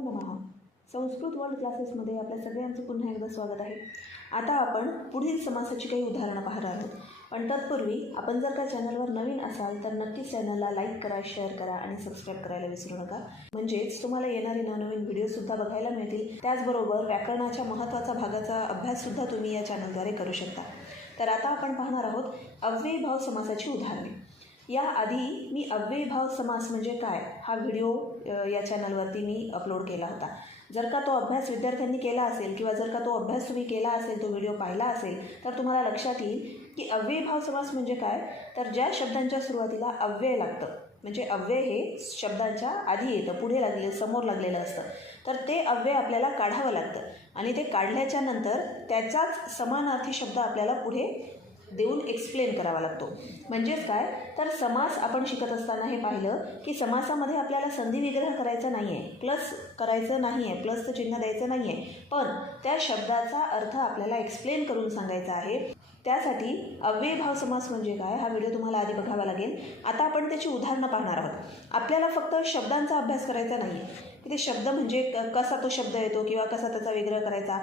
नमहा संस्कृत वर्ल्ड क्लासेसमध्ये आपल्या सगळ्यांचं पुन्हा एकदा स्वागत आहे. आता आपण पुढील समासाची काही उदाहरणं पाहणार आहोत. पण तत्पूर्वी आपण जर का चॅनलवर नवीन असाल तर नक्कीच चॅनलला लाईक करा शेअर करा आणि सबस्क्राईब करायला विसरू नका. म्हणजेच तुम्हाला येणारे नवनवीन व्हिडिओसुद्धा बघायला मिळतील. त्याचबरोबर व्याकरणाच्या महत्त्वाचा भागाचा अभ्याससुद्धा तुम्ही या चॅनलद्वारे करू शकता. तर आता आपण पाहणार आहोत अव्ययीभाव समासाची उदाहरणे. याआधी मी अव्ययीभाव समास म्हणजे काय? हा व्हिडिओ या चॅनलवरती मी अपलोड केला होता. जर का तो अभ्यास विद्यार्थ्यांनी केला असेल किंवा जर का तो अभ्यास तुम्ही केला असेल तो व्हिडिओ पाहिला असेल तर तुम्हाला लक्षात येईल की अव्ययभाव समास म्हणजे काय? तर ज्या शब्दांच्या सुरुवातीला अव्यय लागतं म्हणजे अव्यय हे शब्दांच्या आधी येतं पुढे लागले समोर लागलेलं असतं. तर ते अव्यय आपल्याला काढावं लागतं आणि ते काढल्याच्या नंतर त्याचाच समानार्थी शब्द आपल्याला पुढे देऊन एक्सप्लेन करावा लागतो. म्हणजेच काय? तर समास आपण शिकत असताना हे पाहिलं की समासामध्ये आपल्याला संधी विग्रह करायचा नाही आहे प्लस करायचं नाही आहे प्लसचं चिन्ह द्यायचं नाही आहे पण त्या शब्दाचा अर्थ आपल्याला एक्सप्लेन करून सांगायचा आहे. त्यासाठी अव्ययभाव समास म्हणजे काय? हा व्हिडिओ तुम्हाला आधी बघावा लागेल. आता आपण त्याची उदाहरणं पाहणार आहोत. आपल्याला फक्त शब्दांचा अभ्यास करायचा नाही आहे की ते शब्द म्हणजे कसा तो शब्द येतो किंवा कसा त्याचा विग्रह करायचा?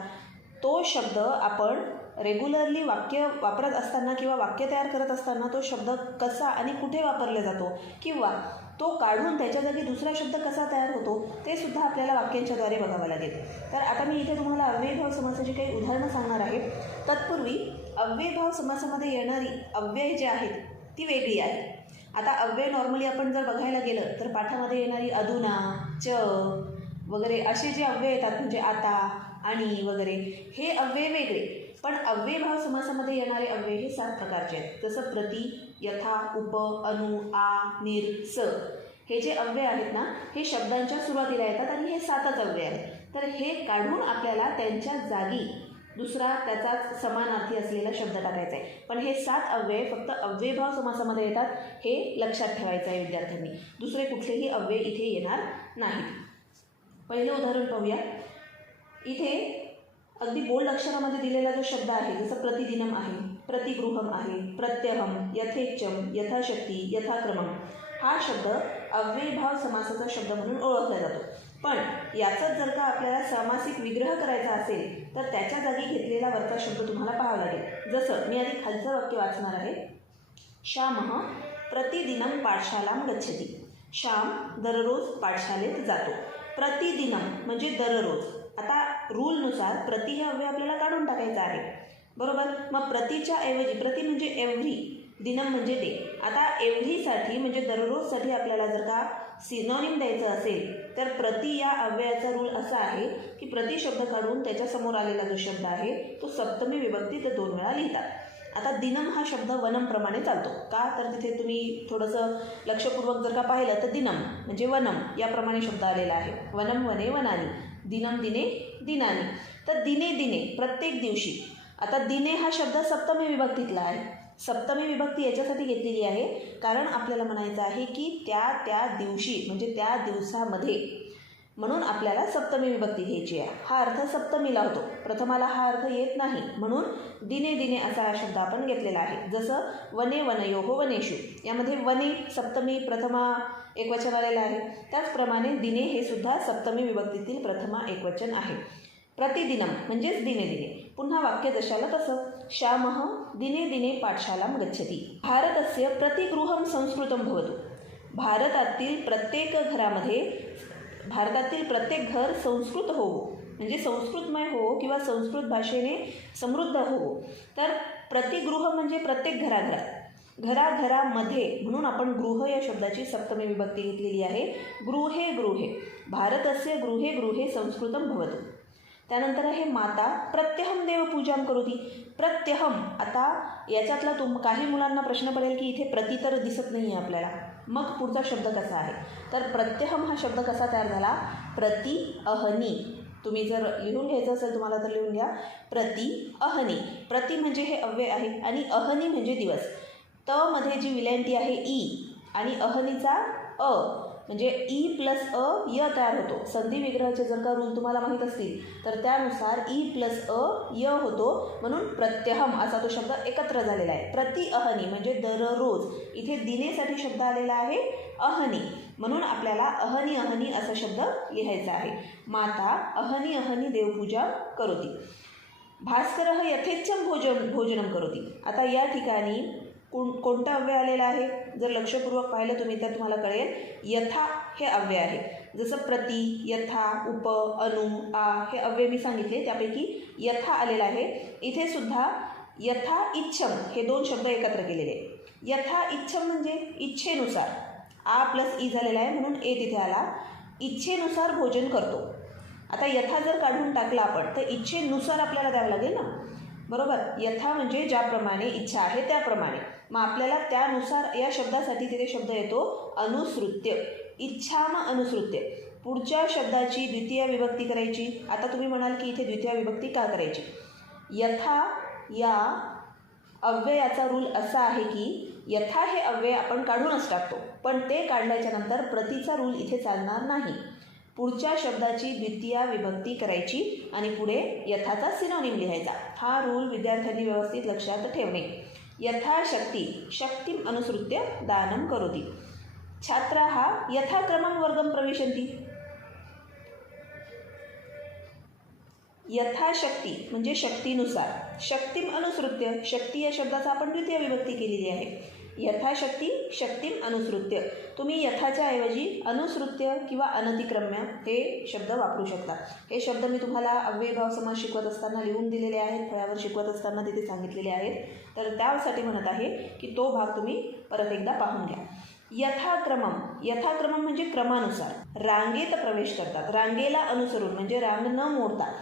तो शब्द आपण रेग्युलरली वाक्य वापरत असताना किंवा वाक्य तयार करत असताना तो शब्द कसा आणि कुठे वापरला जातो किंवा तो काढून त्याच्या जागी दुसरा शब्द कसा तयार होतो ते सुद्धा आपल्याला वाक्यांच्याद्वारे बघावं लागेल. तर आता मी इथे तुम्हाला अव्ययभाव समासाची काही उदाहरणं सांगणार आहे. तत्पूर्वी अव्ययभाव समासामध्ये येणारी अव्यय जे आहेत ती वेगळी आहे. आता अव्यय नॉर्मली आपण जर बघायला गेलं तर पाठामध्ये येणारी अधुना च वगैरे असे जे अव्यय येतात म्हणजे आता आणि वगैरे हे अव्यय वेगळे. पण अव्ययभाव समासामध्ये येणारे अव्यय हे सात प्रकारचे आहेत. जसं प्रति यथा उप अनु आ निर स. हे जे अव्यय आहेत ना हे शब्दांच्या सुरुवातीला येतात आणि हे सातच अव्यय आहेत. तर हे काढून आपल्याला त्यांच्या जागी दुसरा त्याचाच समानार्थी असलेला शब्द टाकायचा आहे. पण हे सात अव्यय फक्त अव्ययभाव समासामध्ये येतात हे लक्षात ठेवायचं आहे विद्यार्थ्यांनी. दुसरे कुठलेही अव्यय इथे येणार नाहीत. पहिलं उदाहरण पाहूया. इथे अगदी बोल्ड अक्षरामध्ये दिलेला जो शब्द आहे जसं प्रतिदिनम आहे प्रतिगृहम आहे प्रत्यहम यथेच्छम यथाशक्ती यथाक्रमम हा शब्द अव्ययभाव समासाचा शब्द म्हणून ओळखला जातो. पण याचाच जर का आपल्याला सामासिक विग्रह करायचा असेल तर त्याच्या जागी घेतलेला वरचा शब्द तुम्हाला पाहावा लागेल. जसं मी आधी खालचं वाक्य वाचणार आहे. श्यामः प्रतिदिनम पाठशाला गच्छती. श्याम दररोज पाठशालेत जातो. प्रतिदिनम म्हणजे दररोज. आता रूलनुसार प्रति हे अव्यय आपल्याला काढून टाकायचं आहे. बरोबर? मग प्रतिच्या ऐवजी प्रति म्हणजे एव्हरी दिनम म्हणजे ते. आता एव्हरीसाठी म्हणजे दररोजसाठी आपल्याला जर का सिनॉनिम द्यायचं असेल तर प्रति या अव्ययाचा रूल असा आहे की प्रति शब्द काढून त्याच्यासमोर आलेला जो शब्द आहे तो सप्तमी विभक्ती ते दोन वेळा लिहितात आता दिनम हा शब्द वनमप्रमाणे चालतो. का? तर तिथे तुम्ही थोडंसं लक्षपूर्वक जर का पाहिलं तर दिनम म्हणजे वनम याप्रमाणे शब्द आलेला आहे. वनम वने वनानी. दिनम दिने दिनाने. तर दिने दिने प्रत्येक दिवशी. आता दिने हा शब्द सप्तमी विभक्तीतला आहे. सप्तमी विभक्ती याच्यासाठी घेतलेली आहे. कारण आपल्याला म्हणायचं आहे की त्या त्या दिवशी म्हणजे त्या दिवसामध्ये. म्हणून आपल्याला सप्तमी विभक्ती घ्यायची आहे. हा अर्थ सप्तमीला होतो. प्रथमाला हा अर्थ येत नाही. म्हणून दिने दिने असा हा शब्द आपण घेतलेला आहे. जसं वने वनयो हो वनेशु यामध्ये वने सप्तमी प्रथमा एकवचन आलेलं आहे. त्याचप्रमाणे दिने हे सुद्धा सप्तमी विभक्तीतील प्रथमा एकवचन आहे. प्रतिदिनम म्हणजेच दिने दिने. पुन्हा वाक्य जशाला तसं श्यामः दिने दिने पाठशालां गच्छति. भारतस्य प्रतिगृहं संस्कृतं भवतु. भारतातील प्रत्येक घरामध्ये भारतातील प्रत्येक घर संस्कृत हो म्हणजे संस्कृतमय हो किंवा संस्कृत भाषेने समृद्ध हो तर प्रतिगृह म्हणजे प्रत्येक घराघरात. घराघरामध्ये म्हणून आपण गृह या शब्दाची सप्तमी विभक्ती घेतलेली आहे. गृहे गृहे. भारतस्य गृहे गृहे संस्कृतं भवतु. त्यानंतर आहे माता. प्रत्यहम देवपूजां करोती. प्रत्यहम आता याच्यातला तुम काही मुलांना प्रश्न पडेल की इथे प्रति तर दिसत नाही आहे आपल्याला. मग पुढचा शब्द कसा आहे? तर प्रत्यहम हा शब्द कसा तयार झाला? प्रति अहनी. तुम्ही जर लिहून घ्यायचं असेल तुम्हाला तर लिहून घ्या. प्रति अहनी. प्रति म्हणजे हे अव्यय आहे आणि अहनी म्हणजे दिवस. त मध्ये जी विलंटी आहे ई आणि अहनीचा अ म्हणजे ई प्लस अ य तयार होतो. संधी विग्रहाचे जर का रूल तुम्हाला माहीत असतील तर त्यानुसार ई प्लस अ य होतो. म्हणून प्रत्यहम असा तो शब्द एकत्र झालेला आहे. प्रति अहनी म्हणजे दररोज. इथे दिनेसाठी शब्द आलेला आहे अहनी. म्हणून आपल्याला अहनी अहनी असा शब्द लिहायचा आहे. माता अहनी अहनी देवपूजा करोती. भास्कर यथेच्छम भोजन भोजनम करोती. आता या ठिकाणी कोण कोणतं अव्यय आलेलं आहे? जर लक्षपूर्वक पाहिलं तुम्ही तर तुम्हाला कळेल यथा हे अव्यय आहे. जसं प्रति यथा उप अनु आ हे अव्यय मी सांगितले त्यापैकी यथा आलेलं आहे. इथे सुद्धा यथा इच्छम हे दोन शब्द एकत्र केलेले आहे. यथा इच्छम म्हणजे इच्छेनुसार. आ प्लस ई झालेला आहे म्हणून ए तिथे आला. इच्छेनुसार भोजन करतो. आता यथा जर काढून टाकला आपण तर इच्छेनुसार आपल्याला द्यावं लागेल ना? बरोबर? यथा म्हणजे ज्याप्रमाणे इच्छा आहे त्याप्रमाणे. मग आपल्याला त्यानुसार या शब्दासाठी तिथे शब्द येतो अनुसृत्य. इच्छाम अनुसृत्य. पुढच्या शब्दाची द्वितीय विभक्ती करायची. आता तुम्ही म्हणाल की इथे द्वितीय विभक्ती का करायची? यथा या अव्ययाचा रूल असा आहे की यथा हे अव्यय आपण काढूनच टाकतो. पण ते काढल्याच्या नंतर प्रतीचा रूल इथे चालणार नाही. पुढच्या शब्दाची द्वितीय विभक्ती करायची आणि पुढे यथाचा सिनोनिम लिहायचा. हा रूल विद्यार्थ्यांनी व्यवस्थित लक्षात ठेवणे. यथाशक्ती शक्तीम अनुसृत्य दानं करोति. छात्राः हा यथाक्रमं वर्गं प्रविशन्ति. यथाशक्ती म्हणजे शक्तीनुसार. शक्तीम अनुसृत्य शक्ती या शब्दाचा आपण द्वितीय विभक्ती केलेली आहे. यथाशक्ती शक्तीम अनुसृत्य. तुम्ही यथाच्या ऐवजी अनुसृत्य किंवा अनतिक्रम्य हे शब्द वापरू शकता. हे शब्द मी तुम्हाला अव्ययभाव समाज शिकवत असताना लिहून दिलेले आहेत फळ्यावर शिकवत असताना तिथे सांगितलेले आहेत. तर त्यासाठी म्हणत आहे की तो भाग तुम्ही परत एकदा पाहून घ्या. यथाक्रमम. यथाक्रमम म्हणजे क्रमानुसार. रांगेत प्रवेश करतात. रांगेला अनुसरून म्हणजे रांग न मोडता.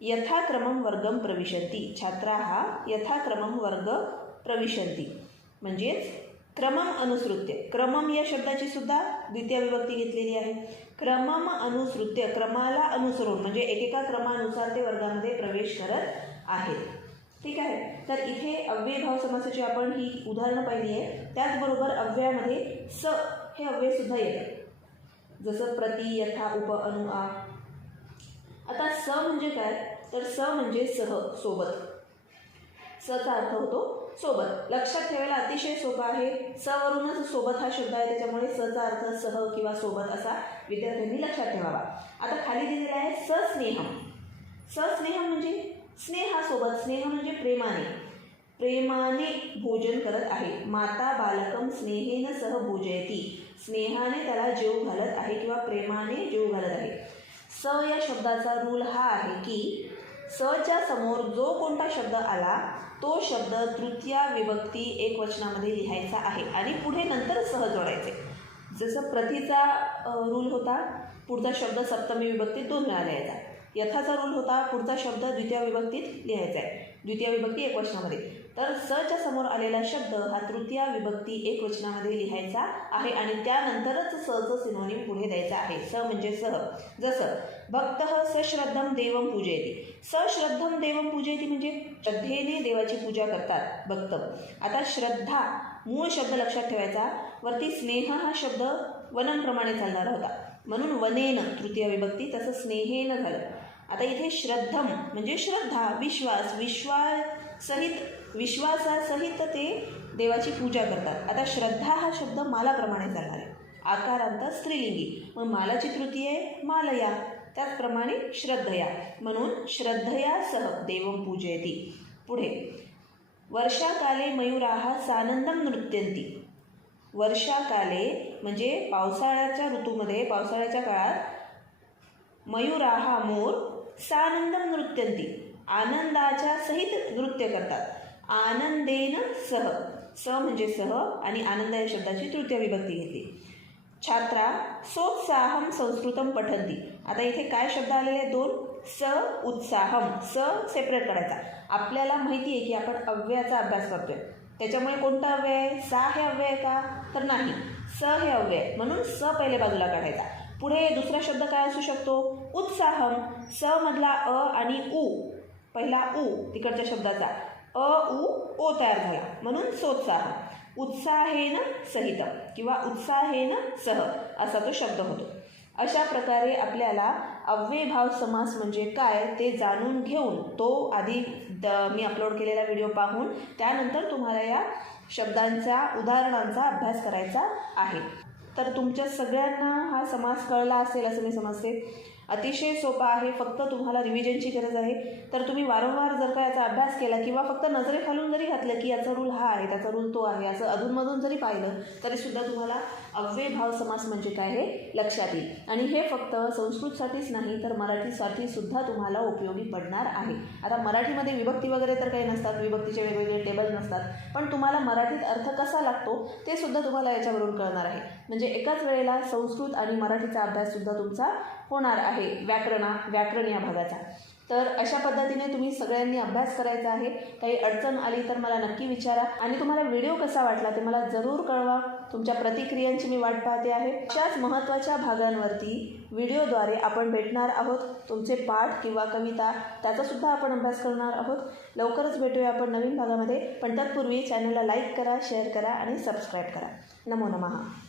यथाक्रमम वर्गम प्रविशन्ति. छात्राः यथाक्रमम वर्ग प्रविशन्ति. म्हणजेच क्रमम अनुसृत्य. क्रमम या शब्दाची सुद्धा द्वितीय विभक्ती घेतलेली आहे. क्रमम अनुसृत्य क्रमाला अनुसरून म्हणजे एकेका क्रमानुसार ते वर्गामध्ये प्रवेश करत आहेत. ठीक आहे? तर इथे अव्ययभाव समासाची आपण ही उदाहरणं पाहिली आहे त्याचबरोबर अव्ययामध्ये स हे अव्यय सुद्धा येतं. जसं प्रति यथा उप अनु आ. आता स म्हणजे काय? तर स म्हणजे सह सोबत. सचा अर्थ होतो सोबत. लक्षात ठेवायला अतिशय सोपं आहे. सवरूनच सोबत हा शब्द आहे. त्याच्यामुळे सचा अर्थ सह किंवा सोबत असा विद्यार्थ्यांनी लक्षात ठेवावा. आता खाली दिलेला आहे सस्नेहम सस्नेहम म्हणजे स्नेहासोबत स्नेह म्हणजे प्रेमाने. प्रेमाने भोजन करत आहे. माता बालकम स्नेहेन सह भोजयती. स्नेहाने त्याला जेव घालत आहे किंवा प्रेमाने जेव घालत आहे. स या शब्दाचा रूल हा आहे की सच्या समोर जो कोणता शब्द आला तो शब्द तृतीया विभक्ती एक वचनामध्ये लिहायचा आहे आणि पुढे नंतर सह जोडायचे. जसं प्रतीचा रूल होता पुढचा शब्द सप्तमी विभक्तीत दोन वेळा लिहायचा. यथाचा रूल होता पुढचा शब्द द्वितीय विभक्तीत लिहायचा आहे. द्वितीय विभक्ती एक वचनामध्ये. तर सच्या समोर आलेला शब्द हा तृतीय विभक्ती एक वचनामध्ये लिहायचा आहे आणि त्यानंतरच सचं सिनोनिम पुढे द्यायचा आहे. स म्हणजे सह. जसं भक्त सश्रद्धम देवम पूजयती. सश्रद्धम देवम पूजयती म्हणजे श्रद्धेने देवाची पूजा करतात भक्त. आता श्रद्धा मूळ शब्द लक्षात ठेवायचा. वरती स्नेह हा शब्द वनंप्रमाणे चालणारा होता. म्हणून वनेन तृतीय विभक्ती तसं स्नेहेन झालं. आता इथे श्रद्धम म्हणजे श्रद्धा विश्वास विश्वासहित विश्वासासहित ते देवाची पूजा करतात. आता श्रद्धा हा शब्द मालाप्रमाणे चालणार आहे. आकारांत स्त्रीलिंगी. मग मालाची तृतीय आहे मालया. त्याचप्रमाणे श्रद्धया. म्हणून श्रद्धया सह पूजयती. पुढे. वर्षाकाले मयुराहा सानंदम नृत्यंती वर्षाकाले म्हणजे पावसाळ्याच्या ऋतूमध्ये पावसाळ्याच्या काळात मयुराहा मोर सानंदम नृत्यंती आनंदाच्या सहित नृत्य करतात. आनंदेन सह. स म्हणजे सह आणि आनंद या शब्दाची तृतीय विभक्ती घेतली छात्रा सोत्साहम संस्कृतम पठंती आता इथे काय शब्द आलेले आहेत दोन? स उत्साहम स सेपरेट करायचा. आपल्याला माहिती आहे की आपण अव्ययाचा अभ्यास करतोय. त्याच्यामुळे कोणता अव्यय आहे? सा हे अव्यय आहे का? तर नाही. स हे अव्यय म्हणून स पहिले बाजूला काढायचा. पुढे दुसरा शब्द काय असू शकतो? उत्साहम स मधला अ आणि उ. पहिला उ तिकडच्या शब्दाचा. अ उ ओ तयार झाला. म्हणून सोत्साहम उत्साहेन सहित किंवा उत्साहेन सह असा तो शब्द होतो. अशा प्रकारे आपल्याला अव्ययभाव समास म्हणजे काय ते जाणून घेऊन तो आधी द मी अपलोड केलेला व्हिडिओ पाहून त्यानंतर तुम्हाला या शब्दांच्या उदाहरणांचा अभ्यास करायचा आहे. तर तुमच्या सगळ्यांना हा समास कळला असेल असं मी समजते. अतिशय सोपा आहे फक्त तुम्हाला रिव्हिजनची गरज आहे. तर तुम्ही वारंवार जर का याचा अभ्यास केला किंवा फक्त नजरेखालून जरी घातलं की याचा रूल हा आहे त्याचा रूल तो आहे असं अधूनमधून जरी पाहिलं तरीसुद्धा तुम्हाला अव्ययभाव समास म्हणजे काय हे लक्षात येईल. आणि हे फक्त संस्कृतसाठीच नाही तर मराठीसाठी सुद्धा तुम्हाला उपयोगी पडणार आहे. आता मराठीमध्ये विभक्ती वगैरे तर काही नसतात विभक्तीचे वेगवेगळे टेबल नसतात पण तुम्हाला मराठीत अर्थ कसा लागतो ते सुद्धा तुम्हाला याच्यावरून कळणार आहे. म्हणजे एकाच वेळेला संस्कृत आणि मराठीचा अभ्याससुद्धा तुमचा होणार आहे व्याकरणा व्याकरण या भागाचा. तर अशा पद्धतीने तुम्ही सगळ्यांनी अभ्यास करायचा आहे. काही अडचण आली तर मला नक्की विचारा. आणि तुम्हाला व्हिडिओ कसा वाटला ते मला जरूर कळवा. तुमच्या प्रतिक्रियांची मी वाट पाहते आहे. अशाच महत्त्वाच्या भागांवरती व्हिडिओद्वारे आपण भेटणार आहोत. तुमचे पाठ किंवा कविता त्याचासुद्धा आपण अभ्यास करणार आहोत. लवकरच भेटूया आपण नवीन भागामध्ये. पण तत्पूर्वी चॅनलला लाईक करा शेअर करा आणि सबस्क्राईब करा. नमो नमः.